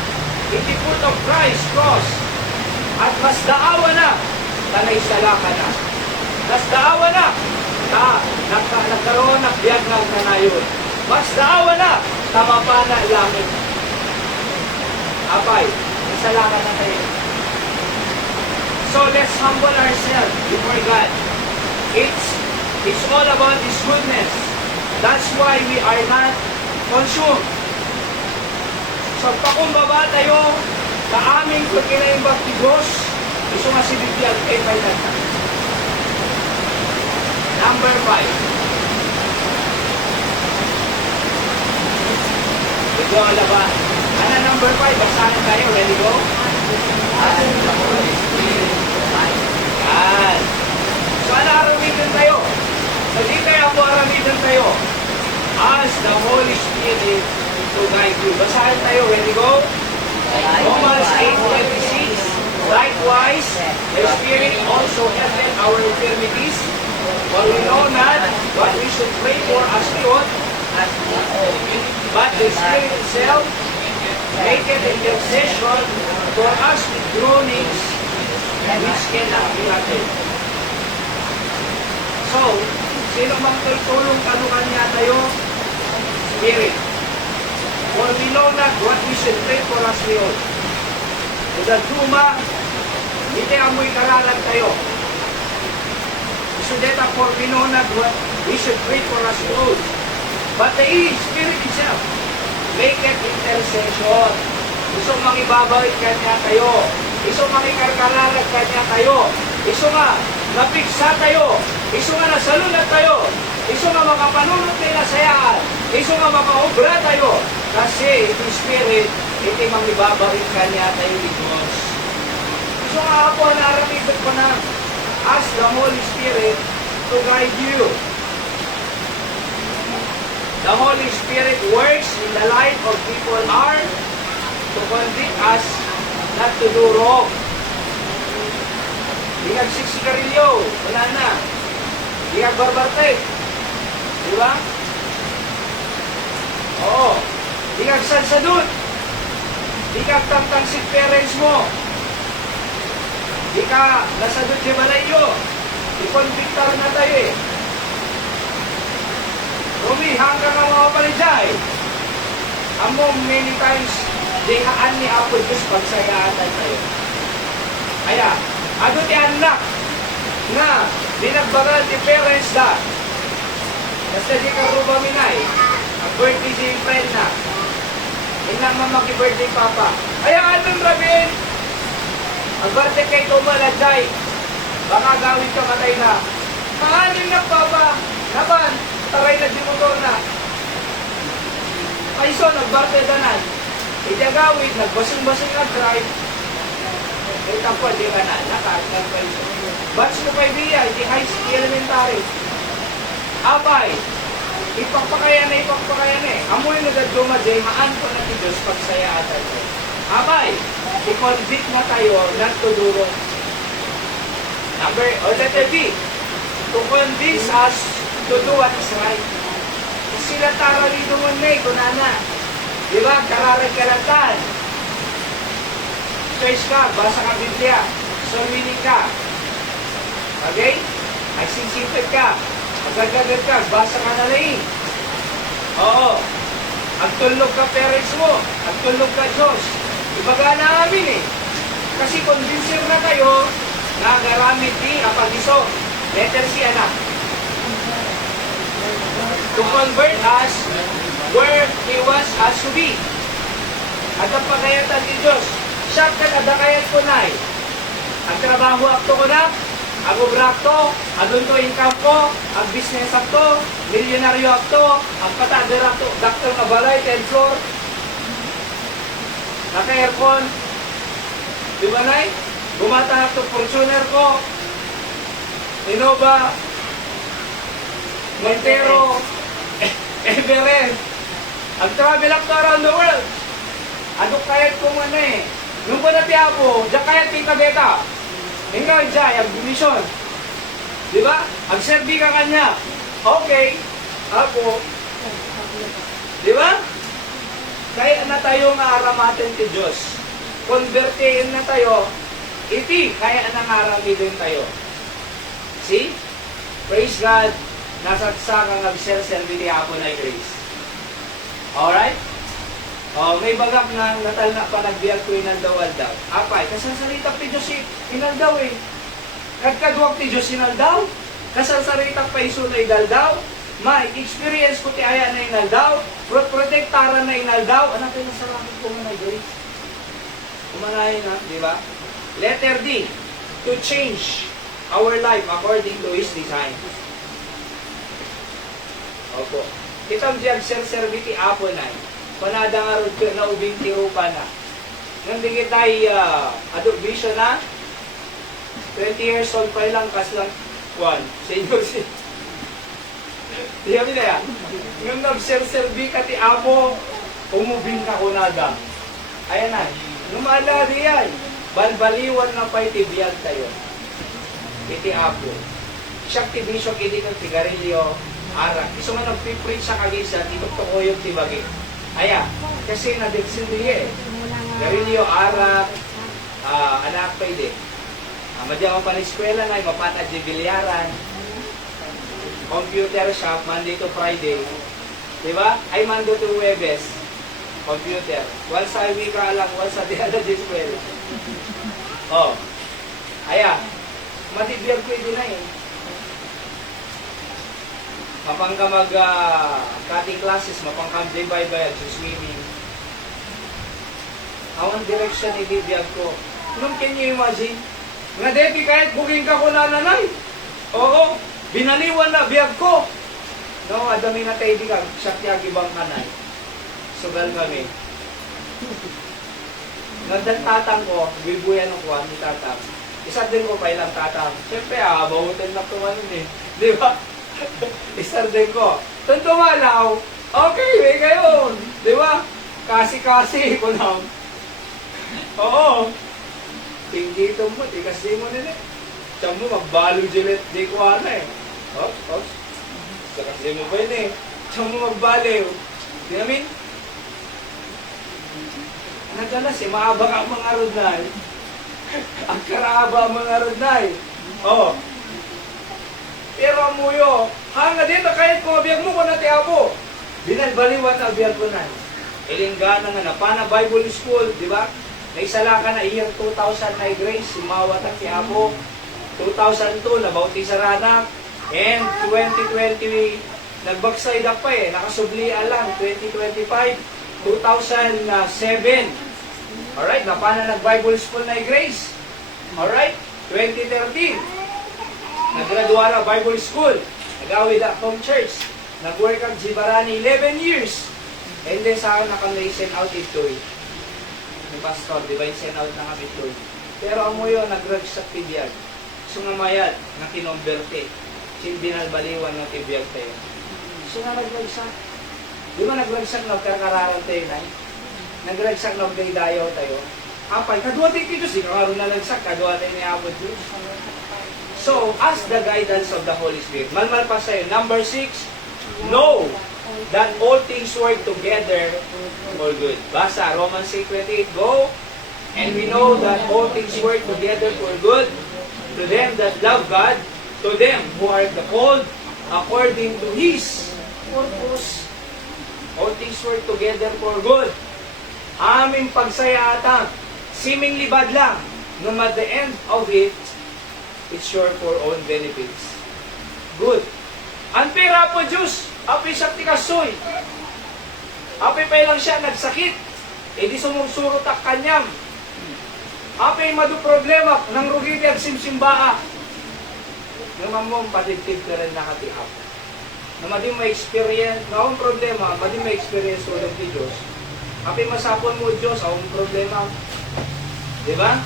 itiput of Christ, cross. At mas daawa na, tanay salaka na. Mas daawa na, nagkaroon ng biyag ng kanayon. Mas daawa na, tamapana langit. Abay, salaka na tayo. So let's humble ourselves before God. It's all about His goodness. That's why we are not consumed. So pakumbaba tayo sa aming pagkinaimbag ni Diyos, gusto nga si Biblia kay Pailata. Number 5. Ito ang laba. Ano number 5? Basahan tayo. Ready go? Yan. So ano aramidan tayo? So di kaya po aramidan tayo. As the Holy Spirit to guide you. Basahan tayo. Ready go? Romans 8:26. Likewise, the Spirit also helped our infirmities, for we know not what we should pray for as we ought, but the Spirit itself maketh intercession for us with groanings which cannot be uttered. So, sino mang tulong kanukan niya tayo? Spirit. For we know not what we should pray for as we ought. Sa duma, hindi amoy karalan tayo. So that for we know not what we should pray for as we ought. But the Spirit itself maketh intercession. Gusto mangibabawit kanya tayo. Gusto mangikarkaralan kanya tayo. Gusto nga napiksa tayo. Gusto nga nasalunat tayo. Gusto nga makapanunot nila sayaan. Gusto nga makaobra tayo. Kasi ito Spirit, ito mangibabawit kanya tayo ni Diyos. Gusto nga ako naramibot ko na ask the Holy Spirit to guide you. The Holy Spirit works in the life of people are to convict us not to do wrong. Di nagsisigarilyo, wala na. Di nagbarbarte. Di ba? Oo. Di nagsansadot. Di kagtangtang si parents mo. Di ka nasadot si Malayo. Di convictar na tayo eh. Rumihang ka nga mga palijay. Among many times, dihaan ni Apo Diyos pagsayaan tayo. Kaya, ano ti anak na dinagbagal ti parents da. Basta di ka rubaminay. Ang birthday si friend na. Inang mamaki-birthday papa. Kaya anong rabin? Ang birthday kay Tumalajay. Baka gawin ka matay na. Maanin na papa. Naman, taray na di motor na. Ay so, nag-birthday danan. Ijagawid, nagbasing-basing nag-drive. Ito po, di ka na. Nakakagag pa ito. Batch mo kay Bia, di high school elementary. Abay, ipagpakayan na. Amoy na gadumadi, haan ko na ti Diyos pagsaya atan ko. Abay, i-convict na tayo not to do wrong. Letter B, to convince us to do what is right. Sila taro ni Dumunay, kunana. Di ba? Kararag-karatan. Choice ka, basa ka Biblia. Sumili ka. Okay? Nagsisipit ka. Agad-agad ka, basa ka na lang. Oo. Agtulog ka parents mo. Agtulog ka Diyos. Ibaga na amin eh. Kasi convincer na kayo na garamit ni Apag-iso. Letter C, anak. To convert us where He wants us to be. At ang pagkayatan ni Diyos, siya ka nadakayat ko na eh. Ang trabaho akto ko na, ang obra akto, ang lunto income ko, ang business akto, milyonaryo akto, ang patader akto, doctor na balay, 10 floor, naka-aircon, di ba na eh? Bumata akto, Fortuner ko, Innova, Montero, Everest. Ang travel akto around the world. Ano kayat ko man eh. Nung ko na tiyapo, diyan kayat ting kabeta. Ikaw dyan, ang division. Di ba? Ang serbi ka kanya. Okay. Ako. Di ba? Kaya na tayo nga aramatin ti Diyos. Convertiin na tayo. Iti, kaya na nga aramitin tayo. See? Praise God. Nasagsakan ng serserbi ti Apo na grace. Alright? May bagak na natal na pa nagbiyak ko inaldaw daw. Apay, kasasalitak ti Diyos inaldaw eh. Kadkadwag ti Diyos inaldaw. Kasasalitak pa iso na idaldaw. Ma-experience ko ti aya na inaldaw. Protektaran na inaldaw. Anak tayo nasalamat ko nga na grace. Kumanayin na, di ba? Letter D. To change our life according to His design. Opo. Kitang diyag serserbi ti Apo na panada nga rin na ubing tiro pa na. Nandang kita'y vision na 20 years old pa lang kaslang one. Senior si Diyan nila yan. Yung nag-serserbi ka ti Apo, umubing ka kunada. Ayan na. Numala diyan. Balbaliwan na pa'y tibiyag tayo. Iti Apo. Siya ti Bishop, iti kang tigarilyo, ara. Iso nga nag-preach sa kagisan, ito ko yung tibagi. Aya, kasi na-dexindiye. Garilyo, ara, anak pwede. Madyaman pa na eskwela na, mapata di bilyaran. Computer shop, Monday to Friday. Diba? Ay Monday to Webes. Computer. Once a week ka lang, once a day ala di eskwela. Oh. Aya, matibiyag pwede na eh. Mapangka cutting classes, mapangka bay-bay, swimming. Awan direction ibibiyag ko. Nung can you imagine? Nga deti kahit booking ka ko na nanay. Oo, binaliwan na biyag ko. No, adami na tayo di ka, siyakyagi bang kanay. Sugal kami. Nagdan tatang ko, bibuyan ng kuwan ni tatang. Isa din ko pa ilang tatang. Siyempre, bahutin na tuwan eh. Di ba? Isar din ko. Tunto malaw, okay, may gayon. Di ba? Kasi-kasi ko na. Oo. Tingdito mo, di kasi mo nila. Siya mo, magbalo jilet, di ko ana eh. Oh. Sa kasi mo pa yun eh. Siya mo magbaliw. Di namin? Nadalas eh, maabang ang mga rodnay. Ang karaba ang mga rodnay. Oo. Pero amuyo, hanga dito kahit kung abiyag mo ko na tiapo. Binalbaliwan na abiyag ko na. Ilinggana nga na, pana Bible School, di ba? Naisala ka na year 2000 na grace, sumawat ang tiapo. 2002, nabauti sa ranak. And 2020, nagbaksay na pa eh, nakasublian lang. 2025, 2007. Alright, napana nag-Bible School na grace. Alright, 2013. Naggraduara Bible School. Nag-awid at home church. Nag-work ang Jibarani 11 years. And then sa akin naka-send out ito eh. Ni Pastor, di ba yung send out na kami ito eh. Pero amo yun, nag-rag sa tibiyag. So nga mayat, na kinomberte. Binalbaliwan ng tibiyag tayo. So nga nagragsak. Di ba nagragsak na karkararan tayo na eh? Nagragsak na dayo tayo. Apay, kadwa tayo kito, di kakaroon na nagsak, kadwa tayo ni Apo Diyos. So, ask the guidance of the Holy Spirit. Malmal pa sa'yo. Number 6, know that all things work together for good. Basa, Romans 6:28, go. And we know that all things work together for good to them that love God, to them who are called according to His purpose. All things work together for good. Aming pagsayatan, seemingly bad lang, no at the end of it, it's sure for own benefits. Good. Ang pera po, Diyos, api siya tikasoy. Api pa lang siya nagsakit. E di sumursurot ak kanyam. Api madu problema, nang rugi di ag simsimbaa. Naman mo, patitib ka rin nakatihap. Na madi may experience, na akong problema, madi may experience ulang di Diyos. Api masapon mo, Diyos, akong problema. Diba?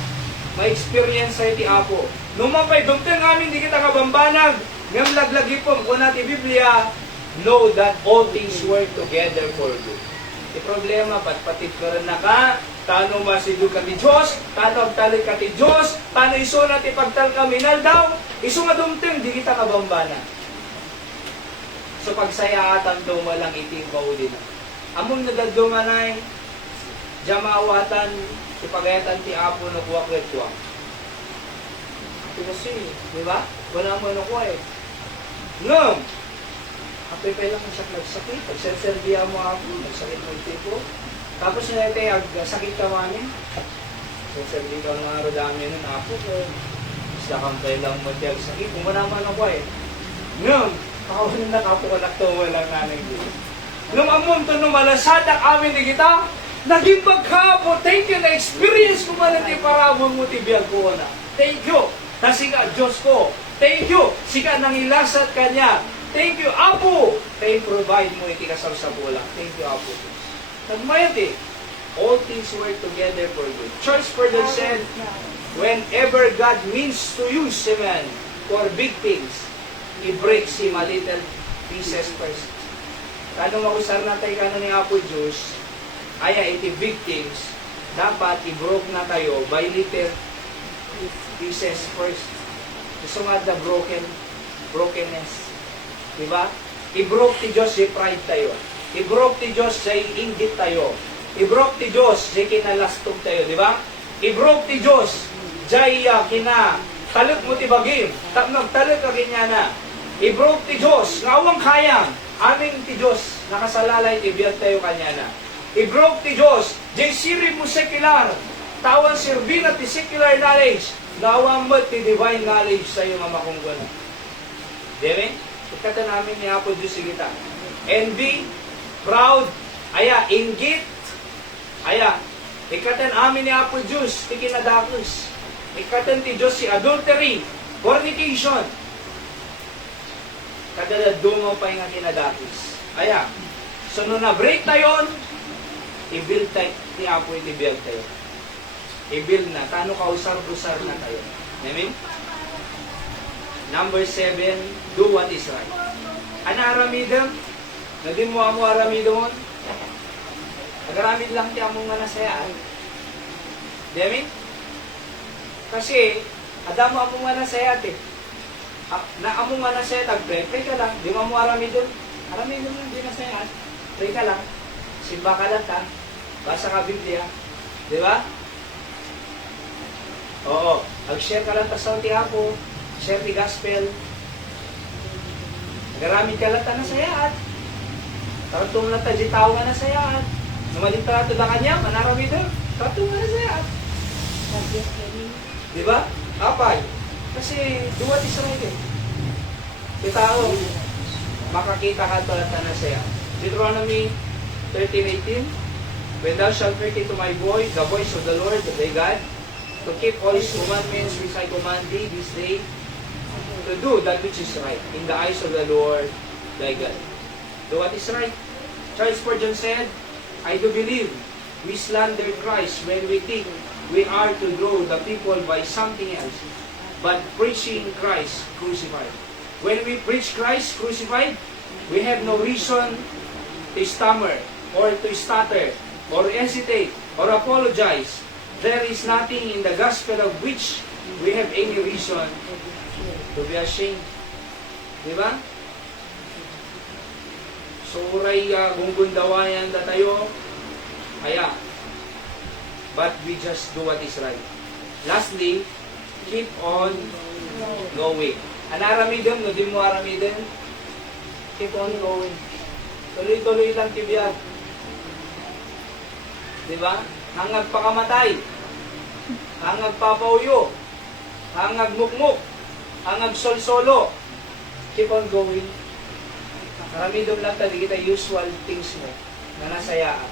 May experience sa iti Apo. Numapay, dumteng amin, di kita kabambanag. Ngam laglagi po, kung natin Biblia, know that all things work together for good. Di problema, ba't patid ka rin na ka? Tano masido ka ni Diyos? Tano agtalit ka ni Diyos? Tano iso na ti pagtal kaminal daw? Iso nga dumteng, di kita kabambana. So pagsayatan daw malang itibaw din. Among nagadumanay, jamawatan, ipagayatan ti Apo na kuwak tuwak. Ito kasi, di ba? Wala mo na kuwa eh. Ngam! Apoy pa lang siya nagsakit. Pagserserbiya mo ako, nagsakit mo tipo. Tapos na tayo, sakit ka man eh. Serserbiya ka ng araw dami nun, Apo ko. Isda kang pa lang mo tayo sakit. Kung wala man ako eh. Ngam! Kakawalan na Apo ko naktawa lang nanay ko. Nung amon to nung malasadak amin ni kita, naging pagkapo. Thank you na experience ko man natin parabon mo tibiyag ko na. Thank you. Nasika Diyos ko. Thank you. Sika nangilasat kanya. Thank you, Apo. Kaya provide mo iti kasal sa bola. Thank you, Apo. Nagmayat eh. All things work together for good. Church Spurgeon said, whenever God means to use a man for big things, He breaks him a little pieces first. Kano mausar na tayo kano ni Apo Diyos, aya iti big things, dapat i-broke na tayo by little pieces first. Gusto nga the brokenness. Diba? I-broke ti Diyos, si pride tayo. I-broke ti Diyos, sa inggit tayo. I-broke ti Diyos, sa kinalastog tayo. Diba? I-broke ti Diyos, jay kina talot mo ti bagim. Talot ka kinyana. I-broke ti Diyos, ngawang kayang. Aming ti Diyos, nakasalalay, ibiyag tayo kanyana. I-broke ti Diyos, jay siri mo secular. Tawan sirbina ti secular knowledge. Ngawang mo ti divine knowledge sa iyo nga makunggunan. Deme? Ikata namin ni Apo Diyos kita. Envy, proud, aya, inggit, aya. Ikatan amin ni Apo Diyos, ti kinadakos. Ikatan ti Diyos si adultery, fornication. Kadaladumaw pa yung kinadakos. Aya. So, nung na-break tayo, i-build tayo, ni Apo i-build tayo. I-build na. Tano kausar-usar na tayo. Amen? Number 7, do what is right. Ana aramidem? Naging mo aramidem? Agaramid lang ti among nga nasayaan. Demi? Kasi, adamo among nga nasayat eh. Na among nga nasayat, pray ka lang. Di mo aramidem? Aramidem lang, di nasayat. Pray ka lang. Simba ka lang ta. Basa ka Biblia. Di ba? Oo. Ag-share ka lang ta sa ti Apo. Share the gospel. Garamit ka lang ta na sayaan. Taratong lang ta di tao nga na sayaan. Numalit ta ito na kanya, manarami doon. Taratong nga na sayaan. Di ba? Apay. Kasi duwat Israel eh. Di tao, makakita ka ito lang ta na sayaan. Deuteronomy 13:18. When thou shalt hearken to my voice, the voice of the Lord, thy God, to keep all His commandments which I command thee this day, to do that which is right in the eyes of the Lord thy God. Do what is right. Charles Spurgeon said, I do believe we slander Christ when we think we are to draw the people by something else, but preaching Christ crucified. When we preach Christ crucified, we have no reason to stammer or to stutter or hesitate or apologize. There is nothing in the gospel of which we have any reason to be ashamed. Diba? So, uray gunggundawayan na tayo. Kaya, but we just do what is right. Lastly, keep on going. Anaramidon, no di mo aramidon? Keep on going. Tuloy-tuloy lang tibiyag. Diba? Hangag pakamatay. Hangag papauyo. Hangag mukmuk. Hangag sol-solo. Keep on going. Maramidong lang tali kita usual things mo na nasayaan.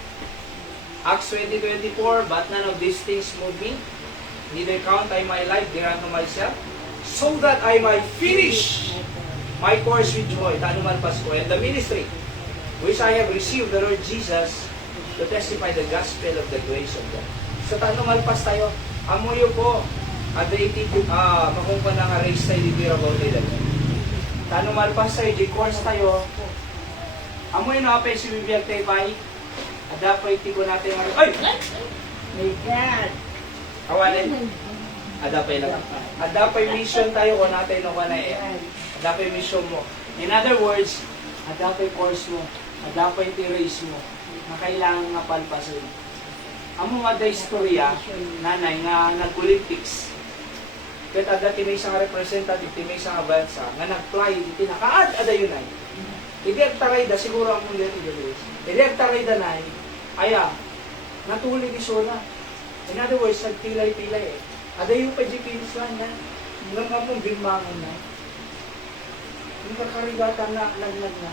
Acts 20:24, but none of these things move me, neither count I my life dear unto myself, so that I might finish my course with joy, tanuman Pasko, and the ministry which I have received the Lord Jesus to testify the gospel of the grace of God. So tanuman pas tayo, amuyo po, adaiti makumpa na nga race tayo di pira about it. Tanuman pas tayo, di course tayo, amoy na apay si bibiyag tayo pa'y, Adapay ti ko natin nga. Ay! My God. Kawalan. Adapay lang. Adapay mission tayo ko natin no na eh. Adapay mission mo. In other words, adapay course mo. Adapay ti race mo. Na kailangan nga palpasin. Amo nga da istorya, nanay nga nag-Olympics. Kat ada ti may isang representative, ti may isang bansa, nga nag-fly, iti nakaad ada yun ay. Hindi agtaray da, siguro ang muli ito guys. Hindi agtaray da na aya, natuli ni Sona. In other words, nagpilay-pilay eh. Ada yung pa finish line na, nga nga mong bilmangan na. Yung kakarigatan na, naglag na.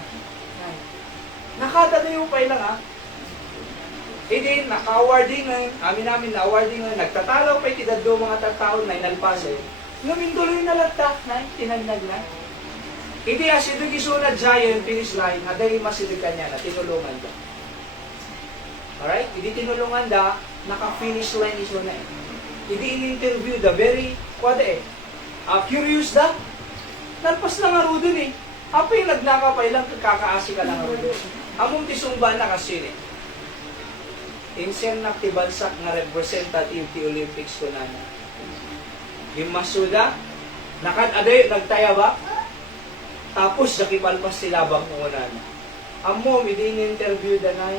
Nakata na yung pa lang ah. E din, naka-awarding ngayon, amin namin na-awarding ngayon, nagtatalaw pa itidado mga tataon na inalpase. Ngamin tuloy na latak na, tinaglag na. E di as ito gisunod giant finish line, aday masilikan niya na, tinulungan da. Alright? Hindi tinulungan da, naka-finish line iso na eh. Hindi in-interview da, very, kwada eh. Curious da, nalpas na nga ro dun eh. Apa yung nagnaka pa ilang kakaasi ka lang ro dun. Among tisumba na kasi eh. Insen naktibansak nga representative ti Olympics ko na na. Himasuda, nakad-aday, nagtaya ba? Tapos, nakipalpas sila bang una na. Amo, interview da na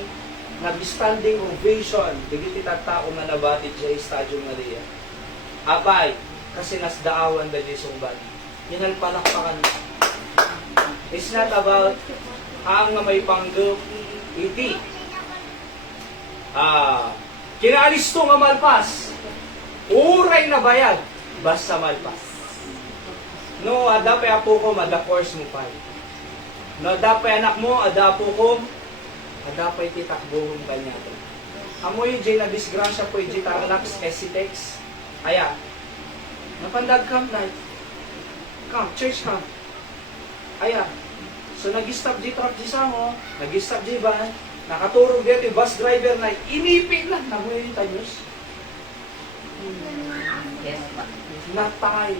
nag-standing ovation, digiti tao nga nabatid sa Estadio Maria. Abay, kasi nasdaawan da di sumban. Hinalpalakpakan. It's not about ang nga may panggap, iti. Kinalisto nga malpas. Uray na bayad. Basta malpas. No, adapay apo ko, ada-course mo pa. No, adapay anak mo, adapo ko, adapay titakbo mong kanya. Amo yung dyan na disgrasya po yung Tarlax, Esitex. Aya, napandag camp night. Camp, church camp. Aya, so nag-stop di truck di sa mo, nag-stop di van, nakaturog dito yung bus driver na inipin lang, nabuhay yung tanyos. Yes, pa. Natay.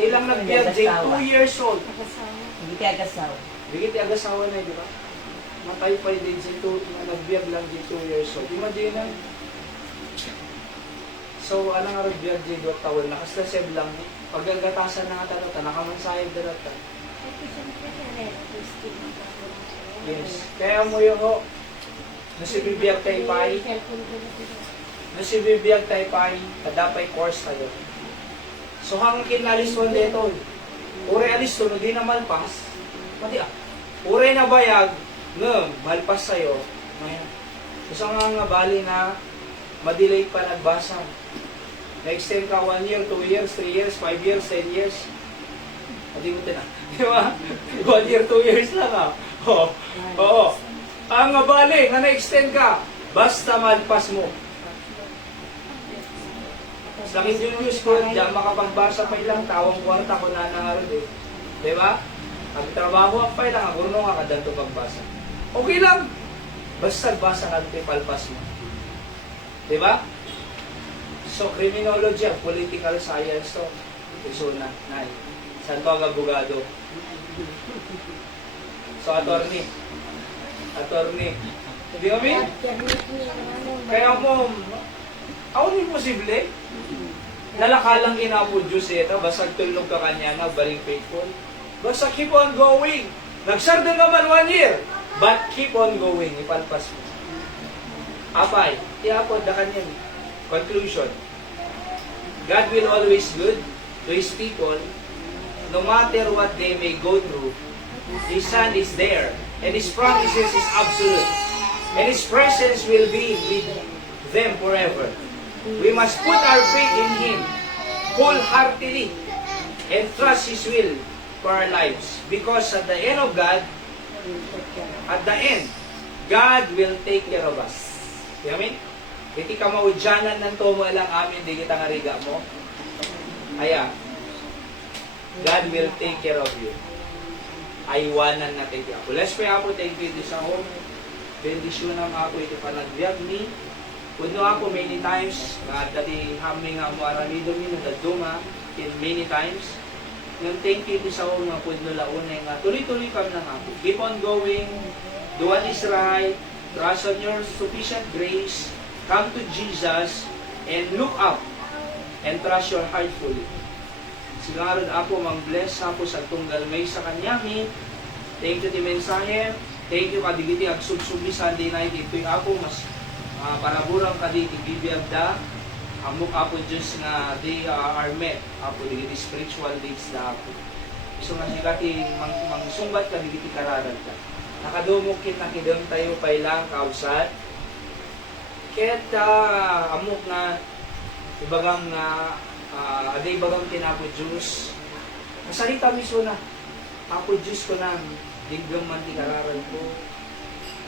Ilang nagbiag dyan, 2 years old. Hindi kaya kasaw. Bigit yung agasawa na, di ba? Matay pa yung dyan, nagbiag lang dyan 2 years old. Imagine na. So, ano nga nagbiag dyan 2 taon, nakastaseb lang. Pagagatasan na nga talata, nakamansayag dalata. Yes. Kaya mo yung ho, nasibibiyag tayo pa'y, nasibibiyag tayo pa'y, kadapay course tayo. So hanggang kinaliston dito, ure aliston, hindi na malpas, mati ure na bayag, malpas sa'yo, ngayon. So nga bali na, madelay pa nagbasa. Na-extend ka 1 year, 2 years, 3 years, 5 years, 10 years. Hindi mo tinan. Di ba? 1 year, 2 years lang ah. Oo. Ang bali, nga na-extend ka, basta malpas mo. Sa Julius ko, diyan makapagbasa pa ilang tawang kwarta ko na nangarod eh. Di ba? Pagtrabaho ang pa ilang, agurno nga kadanto pagbasa. Okay lang. Basta basa ka ito palpas mo. Di ba? So, criminology, political science to. Iso na. Santo ang abogado. So, attorney. Hindi mo min? Kaya mo, ako din posible. Nalakalang inapo Diyos ito, basag tulog ka kanya na, baring faithful. Basta keep on going. Nagsardo naman 1 year, but keep on going. Ipalpas mo. Apay, iapod na kanya. Conclusion. God will always good to His people, no matter what they may go through. His Son is there, and His promises is absolute, and His presence will be with them forever. We must put our faith in Him wholeheartedly and trust His will for our lives. Because at the end, God will take care of us. Amen? Iti ka maudyanan ng tomo lang amin, di kita ngariga mo. Aya, God will take care of you. Aywanan na tayo ako. Let's pray ako, thank you this home. Bendisyon ang ako iti panagbiag ni. Puno ako many times, dati haming nga mo aramido mi, nadaduma in many times. Ngayon, thank you this home nga puno launay nga. Tuloy-tuloy kami ng ako. Keep on going, do what is right, Trust on your sufficient grace. Come to Jesus and look up and trust your heart fully. Sigaran ako mang-bless ako sa tunggal may sa kanyami. Thank you ti mensahe. Thank you kadigiti ag subsubi Sunday night. Ito'y ako mas paraburang kaditi bibiyag da. Amok ako Diyos nga they are met. Ako digiti spiritual needs da ako. So nga sigati mangsumbat kadigiti kararan ka. Nakadumok kita kidang tayo pailang kausad. Ket amok na ibagang aday bagang tinapo Diyos. Nasalita miso na. Apo Diyos ko nang digam man ti kararan ko.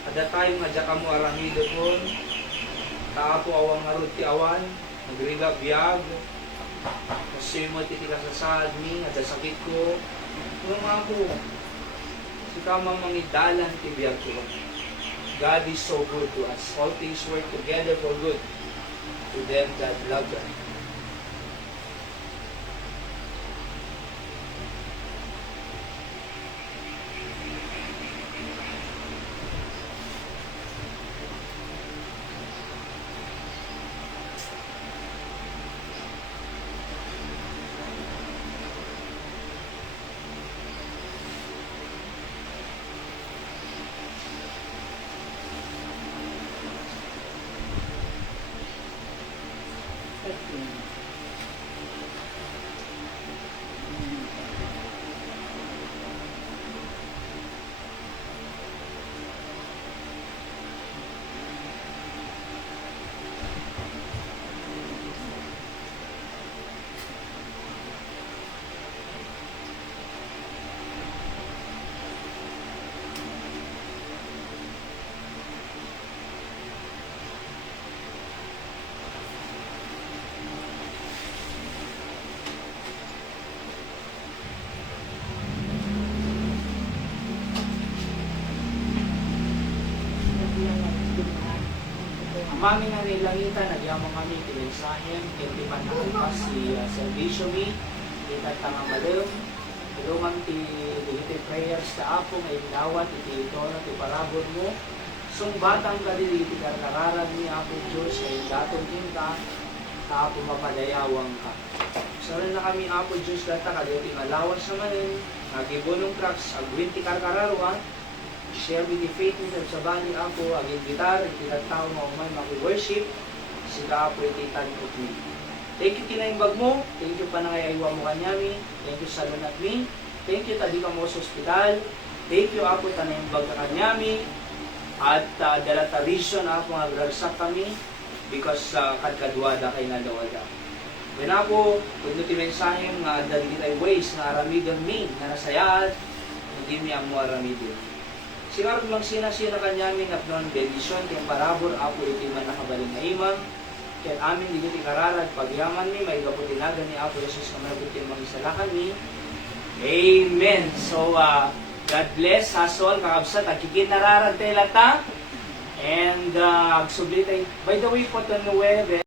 Ada tayo nga dya kamo aramido ko. Taapo awang harod ti awan. Nagriga biyag. Kasi mo ti kasasad mi. Ada sakit ko. Nung ako. Si kamang mangidalan ti biyag ko. God is so good to us. All things work together for good to them that love God. Mami nga nilangitan, nagyamang kami kinensahin, kintipan na kalpas si Salvation Me, kita nga malam, tulungan ti digiti prayers ta apo, ngay dawat, iti ito na ti parabon mo, sung batang kadili, iti karkararan ni Apo Diyos, ngay datong kinta, ta apo mapadayawang ka. Saran na kami Apo Diyos data, kadili ti malawas sa manin, nagibunong tracks, agwin ti karkararuan, share with the faith nito sa bani ako, aging gitar, itinag tao mo may maki-worship, sika ako ititan ko me. Thank you kinaimbag mo, thank you pa na ngay aywa mo kanyami, thank you sa lunat me, thank you tadi ka mo sa ospital, thank you ako tanaimbag ka kanyami, at dala ta reason ako nga gragsak kami, because kadkadwada kay nalawada. When ako, kung ito mensahe nga dali kita'y ways na aramidon me, na nasayaan, hindi mi ang mo aramidon. Sigarod mang sina-sina kanyaming apnon bendition kayong parabor apo iti man nakabaling na imam kaya amin digiti kararad pagyaman ni may kaputinagan ni Apo Jesus na mabuti ang mangisalakan ni Amen. So God bless hasol kakabsat agkikit nararad tayo lata and agsubli tayo by the way po ito 9